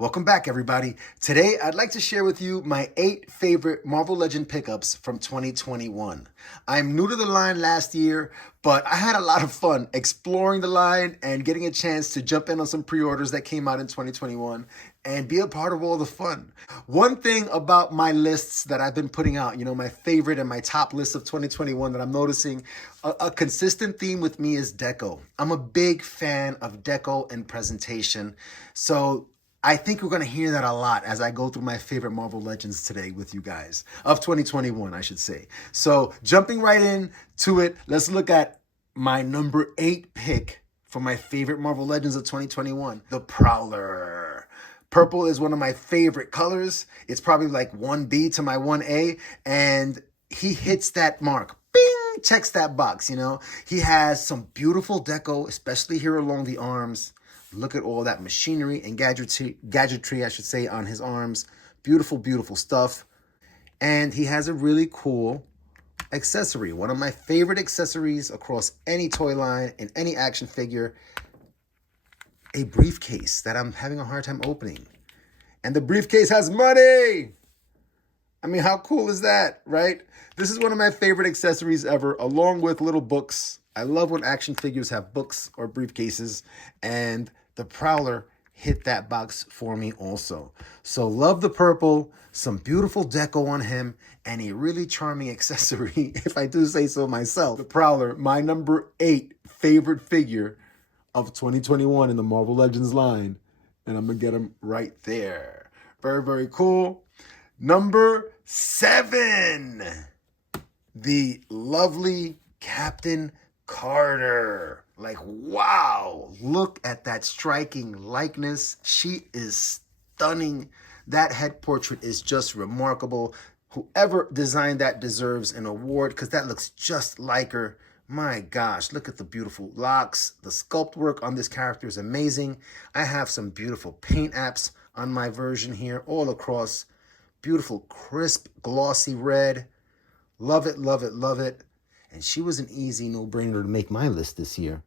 Welcome back, everybody. Today, I'd like to share with you my 8 favorite Marvel Legend pickups from 2021. I'm new to the line last year, but I had a lot of fun exploring the line and getting a chance to jump in on some pre-orders that came out in 2021 and be a part of all the fun. One thing about my lists that I've been putting out, my favorite and my top list of 2021 that I'm noticing, a consistent theme with me is deco. I'm a big fan of deco and presentation. So I think we're going to hear that a lot as I go through my favorite Marvel Legends today with you guys, of 2021, I should say. So jumping right into it, let's look at my number 8 pick for my favorite Marvel Legends of 2021, the Prowler. Purple is one of my favorite colors. It's probably like 1B to my 1A, and he hits that mark. Bing! Checks that box, He has some beautiful deco, especially here along the arms. Look at all that machinery and gadgetry, I should say, on his arms. Beautiful, beautiful stuff. And he has a really cool accessory. One of my favorite accessories across any toy line and any action figure. A briefcase that I'm having a hard time opening. And the briefcase has money! I mean, how cool is that, right? This is one of my favorite accessories ever, along with little books. I love when action figures have books or briefcases, and the Prowler hit that box for me also. So love the purple, some beautiful deco on him, and a really charming accessory, if I do say so myself. The Prowler, my number 8 favorite figure of 2021 in the Marvel Legends line, and I'm gonna get him right there. Very, very cool. Number 7, the lovely Captain Carter. Like, wow, look at that striking likeness. She is stunning. That head portrait is just remarkable. Whoever designed that deserves an award because that looks just like her. My gosh, look at the beautiful locks. The sculpt work on this character is amazing. I have some beautiful paint apps on my version here all across. Beautiful, crisp, glossy red. Love it, love it, love it. And she was an easy no-brainer to make my list this year.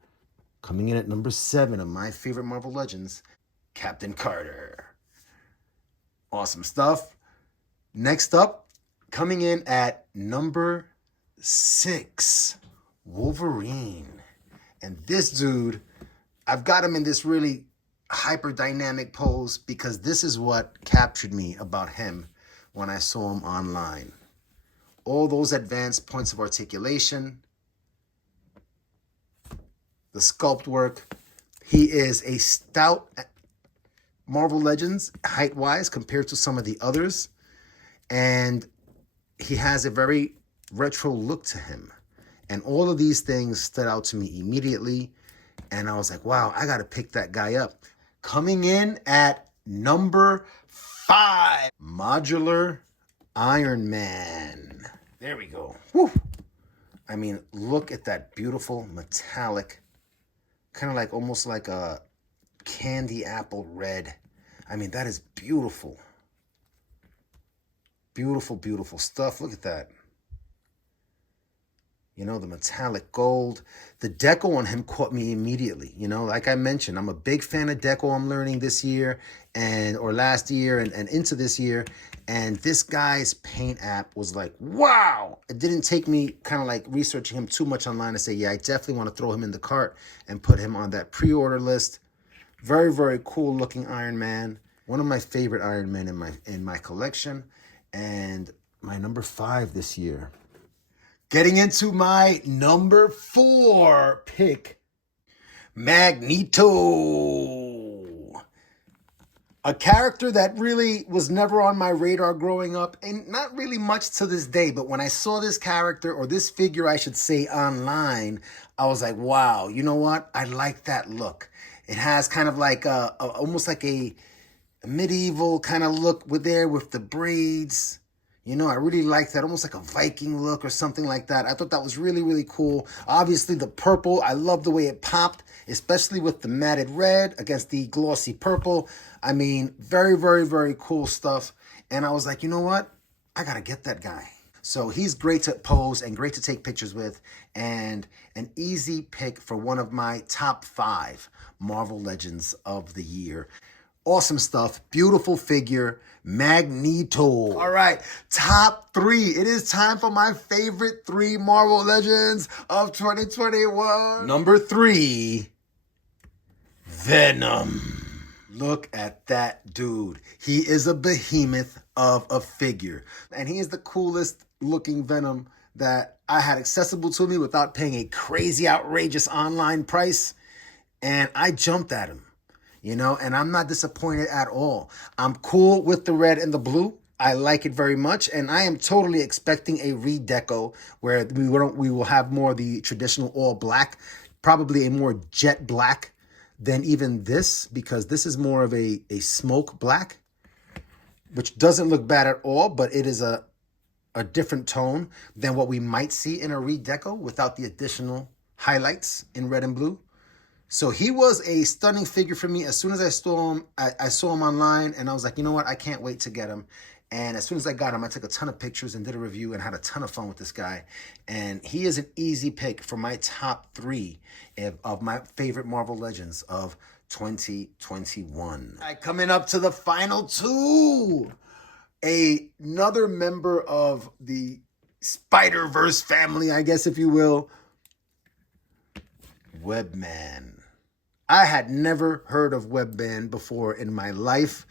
Coming in at number 7 of my favorite Marvel Legends, Captain Carter. Awesome stuff. Next up, coming in at number 6, Wolverine. And this dude, I've got him in this really hyper dynamic pose because this is what captured me about him when I saw him online. All those advanced points of articulation, the sculpt work. He is a stout Marvel Legends height-wise compared to some of the others. And he has a very retro look to him. And all of these things stood out to me immediately. And I was like, wow, I got to pick that guy up. Coming in at number 5, Modular Iron Man. There we go. Whew. I mean, look at that beautiful metallic, kind of like almost like a candy apple red. I mean, that is beautiful. Beautiful, beautiful stuff. Look at that. The metallic gold. The deco on him caught me immediately. Like I mentioned, I'm a big fan of deco. I'm learning this year or last year and into this year. And this guy's paint app was like, wow. It didn't take me kind of like researching him too much online to say, yeah, I definitely want to throw him in the cart and put him on that pre-order list. Very, very cool looking Iron Man. One of my favorite Iron Men in my collection. And my number 5 this year. Getting into my number 4 pick, Magneto. A character that really was never on my radar growing up, and not really much to this day, but when I saw this character, or this figure, I should say, online, I was like, wow, you know what? I like that look. It has kind of like almost like a medieval kind of look with the braids. I really like that, almost like a Viking look or something like that. I thought that was really, really cool. Obviously, the purple, I love the way it popped, especially with the matted red against the glossy purple. I mean, very, very, very cool stuff. And I was like, you know what? I got to get that guy. So he's great to pose and great to take pictures with, and an easy pick for one of my top 5 Marvel Legends of the year. Awesome stuff. Beautiful figure. Magneto. All right, top 3. It is time for my favorite 3 Marvel Legends of 2021. Number 3, Venom. Look at that dude. He is a behemoth of a figure. And he is the coolest looking Venom that I had accessible to me without paying a crazy, outrageous online price. And I jumped at him. And I'm not disappointed at all. I'm cool with the red and the blue. I like it very much, and I am totally expecting a redeco where we will have more of the traditional all black, probably a more jet black than even this, because this is more of a smoke black, which doesn't look bad at all, but it is a different tone than what we might see in a redeco without the additional highlights in red and blue. So he was a stunning figure for me. As soon as I saw him, I saw him online, and I was like, you know what? I can't wait to get him. And as soon as I got him, I took a ton of pictures and did a review and had a ton of fun with this guy. And he is an easy pick for my top 3 of my favorite Marvel Legends of 2021. All right, coming up to the final 2. Another member of the Spider-Verse family, I guess, if you will. Webman. I had never heard of Webman before in my life.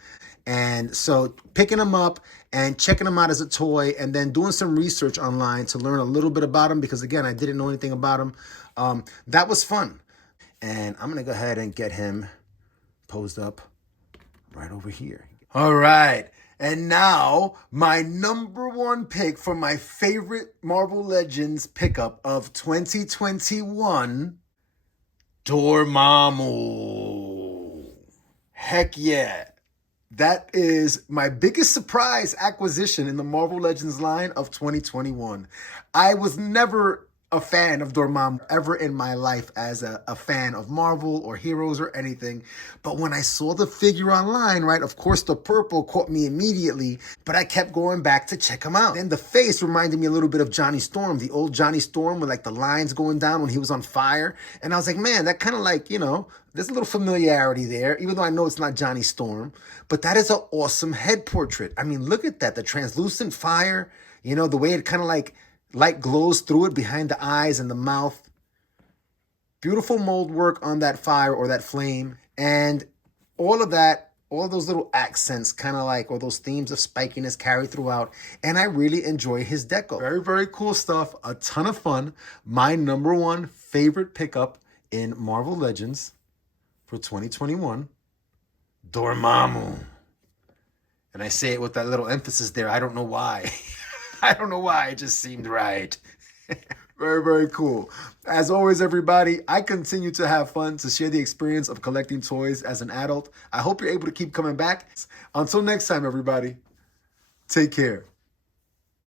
And so picking him up and checking him out as a toy and then doing some research online to learn a little bit about him, because again, I didn't know anything about him. That was fun. And I'm going to go ahead and get him posed up right over here. All right. And now my number 1 pick for my favorite Marvel Legends pickup of 2021, Dormammu. Heck yeah. That is my biggest surprise acquisition in the Marvel Legends line of 2021. I was never a fan of Dormammu ever in my life as a fan of Marvel or heroes or anything. But when I saw the figure online, right, of course the purple caught me immediately, but I kept going back to check him out. And the face reminded me a little bit of Johnny Storm, the old Johnny Storm with like the lines going down when he was on fire. And I was like, man, that kind of like, there's a little familiarity there, even though I know it's not Johnny Storm. But that is an awesome head portrait. I mean, look at that, the translucent fire, the way it kind of like light glows through it behind the eyes and the mouth. Beautiful mold work on that fire or that flame. And all of that, all those little accents kind of like, or those themes of spikiness carried throughout. And I really enjoy his deco. Very, very cool stuff. A ton of fun. My number 1 favorite pickup in Marvel Legends for 2021, Dormammu. And I say it with that little emphasis there. I don't know why. I don't know why, it just seemed right. Very, very cool. As always, everybody, I continue to have fun to share the experience of collecting toys as an adult. I hope you're able to keep coming back. Until next time, everybody, take care.